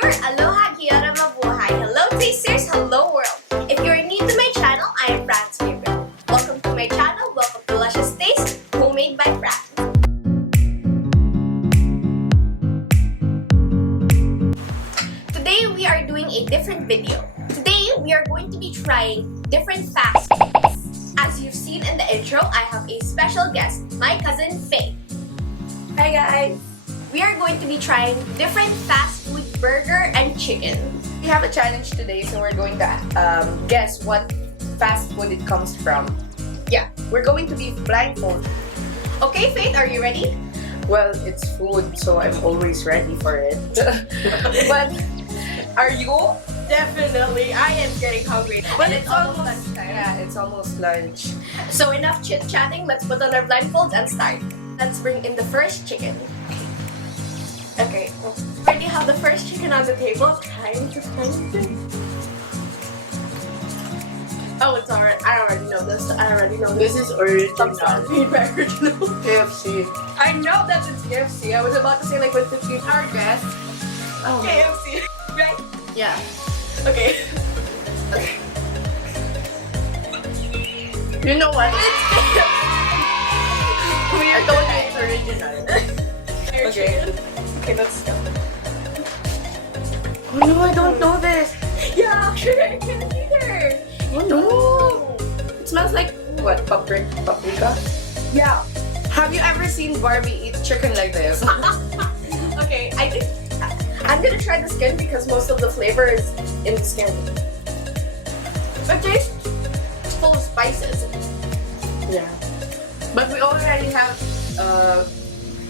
Bonjour, aloha, kiara mabuhay. Hello tasters, hello world. If you're new to my channel, I am Franz. Welcome to my channel, welcome to Luscious Taste, Homemade by Franz. Today we are doing a different video. Today we are going to be trying different fast foods. As you've seen in the intro, I have a special guest, my cousin Faye. Hi guys! We are going to be trying different fast food burger and chicken. We have a challenge today, so we're going to guess what fast food it comes from. Yeah, we're going to be blindfold. Okay, Faith, are you ready? Well, it's food, so I'm always ready for it. But are you? Definitely, I am getting hungry. But it's almost lunchtime. Yeah, it's almost lunch. So enough chit-chatting, let's put on our blindfolds and start. Let's bring in the first chicken. Okay, already have the first chicken on the table. Time to find it. Oh, it's already. I already know this. I already know This is original. original. KFC. I know that it's KFC. I was about to say like with 15 hour guess. Oh. KFC, right? Yeah. Okay. You know what? I told you it's original. Okay. Okay, let's go. Oh no, I don't know this. Yeah, actually, I can't either. Oh no. It smells like what? Paprika? Yeah. Have you ever seen Barbie eat chicken like this? Okay, I think I'm gonna try the skin because most of the flavor is in the skin. It tastes full of spices. Yeah. But we already have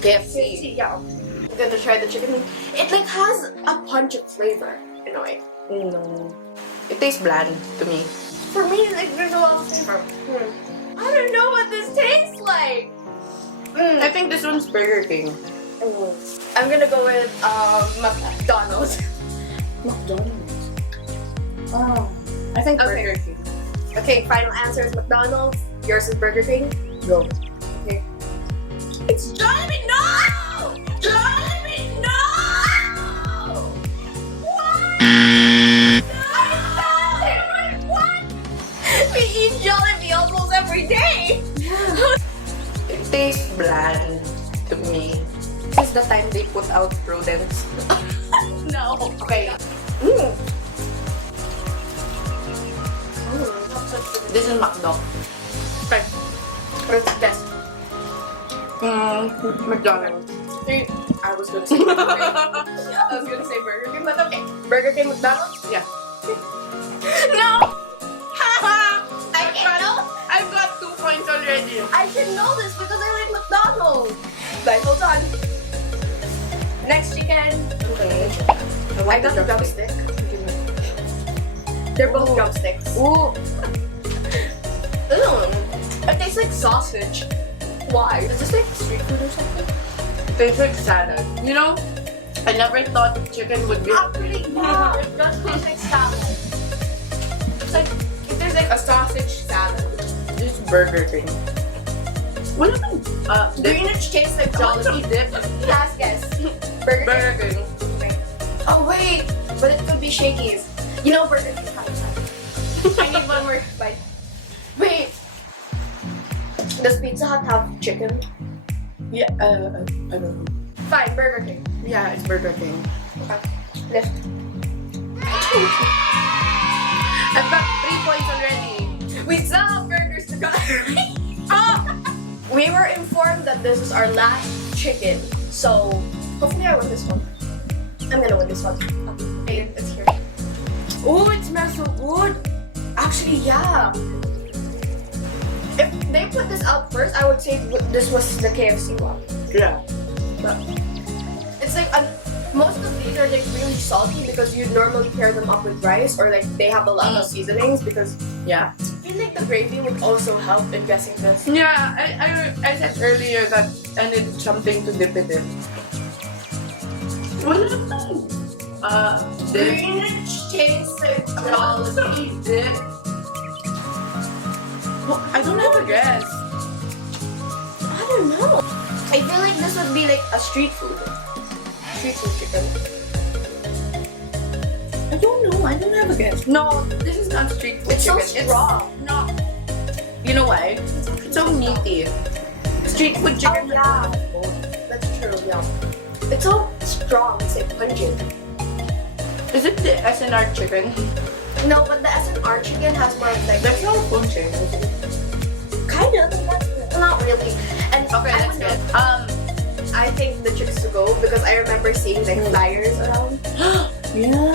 KFC. Yeah. I'm gonna try the chicken. It like has a punch of flavor in a way. No. It tastes bland to me. For me, like there's a lot of flavor. I don't know what this tastes like. I think this one's Burger King. I'm gonna go with McDonald's. McDonald's. Oh. I think Okay. Burger King. Okay, final answer is McDonald's. Yours is Burger King. Go. Okay. It's Jollibee. No! Jollibee. No! What? What? We eat Jollibee almost every day. It tastes bland to me. This is the time they put out rodents. No. Okay. This is McDo. Okay. Let's guess. McDonald's. Three. I was gonna say Burger King. I was gonna say Burger King, but okay. Burger King, McDonald's? Yeah. No! I can't know. I've got 2 points already. I should know this because I like McDonald's. Blindfold's on. Next chicken. Okay. I got the drumstick. They're both drumsticks. Ooh. Ew. It tastes like sausage. Why? Is this like street food or something? It tastes like salad. You know, I never thought chicken would be. Actually, yeah. It does taste like salad. It's like, it tastes like a sausage salad. This is Burger King. What naman? Greenwich tastes like Jollibee. dip. Last guess. Burger King. Burger King. Okay. Oh wait, but it could be Shakey's. You know Burger King. I need one more bite. Wait. Does Pizza Hut have chicken? Yeah, I don't know. Fine, Burger King. Yeah, it's Burger King. Okay. Lift. I've got 3 points already. We still have burgers to go. Oh! We were informed that this is our last chicken, so hopefully I win this one. I'm gonna win this one. Okay, it's here. Oh, it smells so good. Actually, yeah. If they put this out first, I would say this was the KFC one. Yeah. But it's like most of these are like really salty because you normally pair them up with rice or like they have a lot of seasonings because Yeah. I feel like the gravy would also help in guessing this. Yeah, I said earlier that I need something to dip it in. What is it? Dip. Greenwich tastes like Jollibee. Dip. Well, I don't have a guess. I don't know. I feel like this would be like a street food. Street food chicken. I don't know. I don't have a guess. No, this is not street food It's so chicken. strong. No. You know why? It's so meaty. Street food chicken. Oh, yeah. That's true, yeah. It's so strong, it's like pungent. Is it the SNR chicken? No, but the SNR chicken has more of like... That's not a food chain. Kind of, but not really. And Okay, I that's would good. know- I think the chicks to go because I remember seeing like flyers around. Yeah.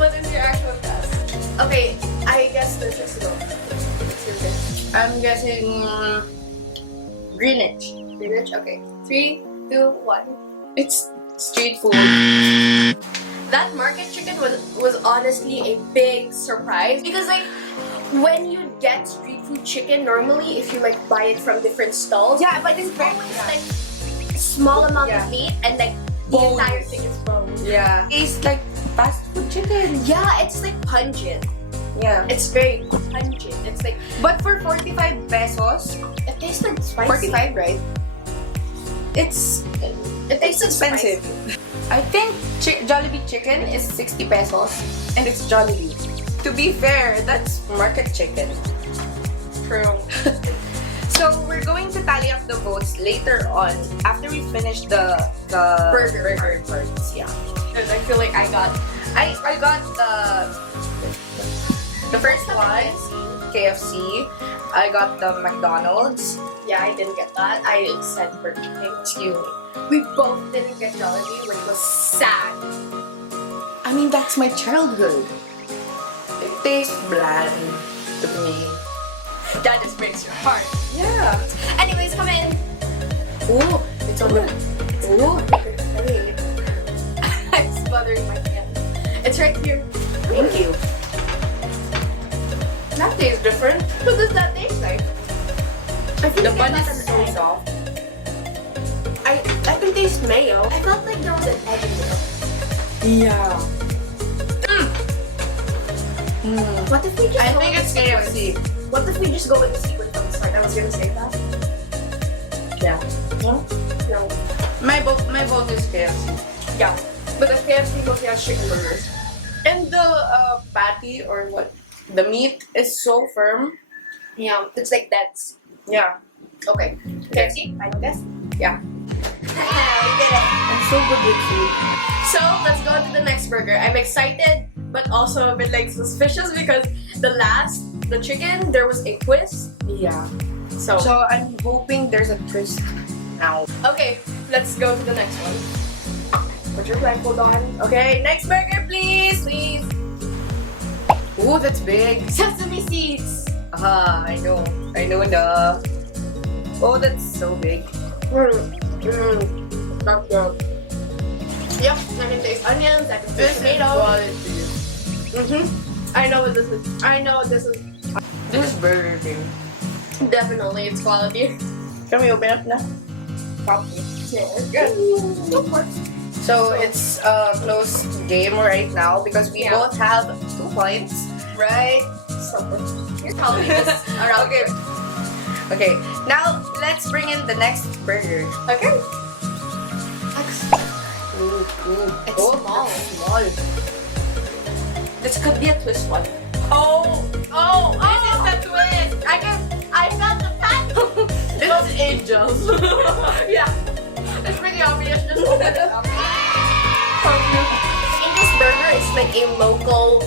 What is your actual guess? Okay, I guess the chicks to go. What's your guess? I'm guessing Greenwich. Greenwich? Okay. 3, 2, 1. It's street food. That market chicken was honestly a big surprise because like when you get street food chicken normally if you like buy it from different stalls, Yeah, but it's it's very always like small amount Yeah. of meat and like the Bones. entire thing is bone. Yeah. It's like fast food chicken. Yeah, it's like pungent. Yeah. It's very pungent. It's like But for 45 pesos, it tasted spicy. 45, right? It's It tasted expensive. spicy. I think Jollibee chicken is 60 pesos and it's Jollibee. To be fair, that's market chicken. True. So we're going to tally up the votes later on after we finish the Burger parts. Yeah. And I feel like I got I got the first one, KFC. I got the McDonald's. I didn't get that. I said Burger King. Excuse me. We both didn't get Jollibee, which was sad. I mean, that's my childhood. It tastes bland to me. That just breaks your heart. Yeah. Anyways, come in. Ooh, it's on the. Ooh, I'm smothering my hand. It's right here. thank you. That tastes different. What does that taste like? I think The I bun got is an so egg. soft. I can taste mayo. I felt like there was an egg in there. Yeah. What if we just I go think with it's the sequence? KFC. What if we just go with the sequence from the start? I was gonna say that. Yeah. No. My vote is KFC. Yeah. Because KFC mostly has chicken burgers. And the patty or what? The meat is so firm. Yeah. It's like dense. Yeah. Okay. KFC? Final guess? Yeah. We did it. I'm so good with food. So let's go to the next burger. I'm excited, but also a bit like suspicious because the chicken, there was a twist. Yeah. So So I'm hoping there's a twist now. okay, let's go to the next one. Put your blindfold on. Okay, next burger, please. Ooh, that's big. Sesame seeds. I know. I know the. Oh, that's so big. That's good. Yep, I can taste onions, I can taste tomatoes. I know what this is. This is Burger King. Definitely, it's quality. Can we open up now? Probably. Yeah, good. So it's a close game right now because we Yeah. both have 2 points. Right? So, you're probably just around Okay. Okay. Now let's bring in the next burger. Okay. Ooh, It's oh, small. it's small. This could be a twist one. Oh! This is the twist! I got the pat! This is angels. Yeah. It's pretty obvious. Just open it up. Angel's Burger is like a local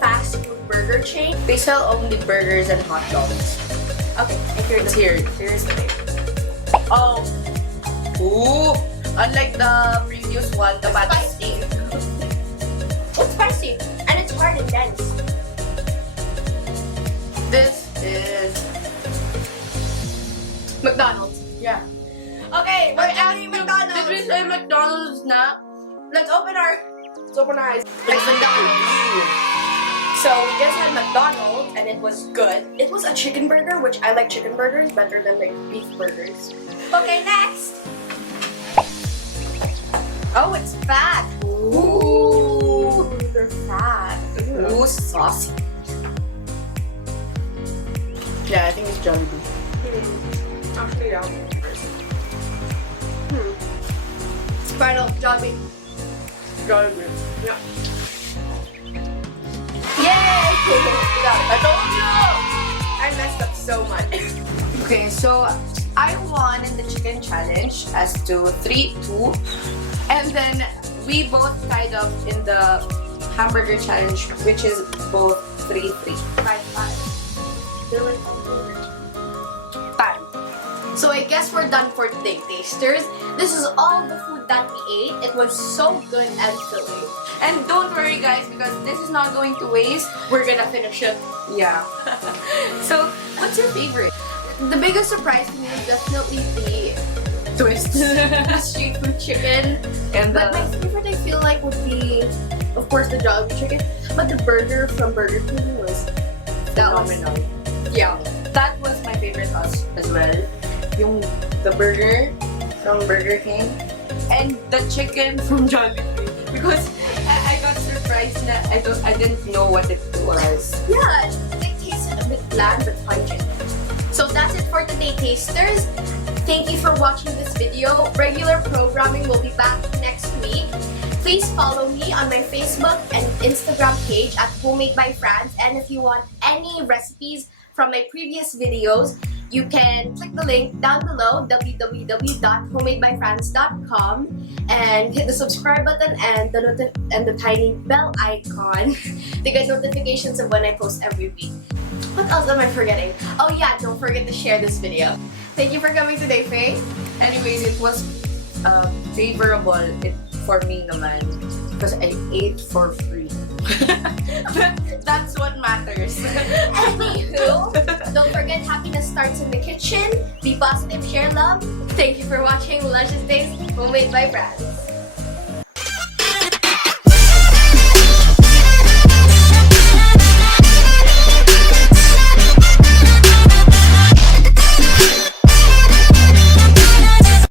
fast food burger chain. They sell only burgers and hot dogs. Okay, and It's here. Here's the name. Oh, Ooh. Unlike the previous one, the patty. spicy. It's spicy. And it's hard and dense. This is McDonald's. yeah. Okay, we're entering McDonald's. Did we say McDonald's na? Let's open our eyes. Like McDonald's. So we just had McDonald's and it was good. It was a chicken burger, which I like chicken burgers better than like beef burgers. Okay, next. Oh, it's fat. Ooh, they're fat. Ooh, saucy. Yeah, I think it's Jollibee. Actually, yeah. Final, Jollibee. Jollibee. Yeah. I told you! I messed up so much. Okay, so I won in the chicken challenge as to 3-2. And then we both tied up in the hamburger challenge, which is both 3-3. 5-5. Do it. Time. So I guess we're done for today, tasters. This is all the food that we ate. It was so good and filling. And don't worry guys, because this is not going to waste. We're gonna finish it. Yeah. So, what's your favorite? The biggest surprise to me is definitely the Twist. the street food chicken. And But my favorite, I feel like, would be, of course, the Jollibee chicken. But the burger from Burger King was phenomenal. Yeah. That was my favorite as well. Yung the burger from Burger King and the chicken from Jollibee, because I got surprised that I didn't know what it was. Yeah, it tasted a bit bland but pungent. So that's it for today, tasters. Thank you for watching this video. Regular programming will be back next week. Please follow me on my Facebook and Instagram page at homemadebyfranz. And if you want any recipes from my previous videos, you can click the link down below, www.homemadebyfranz.com, and hit the subscribe button and the tiny bell icon to get notifications of when I post every week. What else am I forgetting? Oh yeah, don't forget to share this video. Thank you for coming today, Faye. Anyways, it was favorable for me naman because I ate for free. That's what matters. Anywho, don't forget, happiness starts in the kitchen. Be positive, share love. Thank you for watching Luscious Days Homemade by Franz.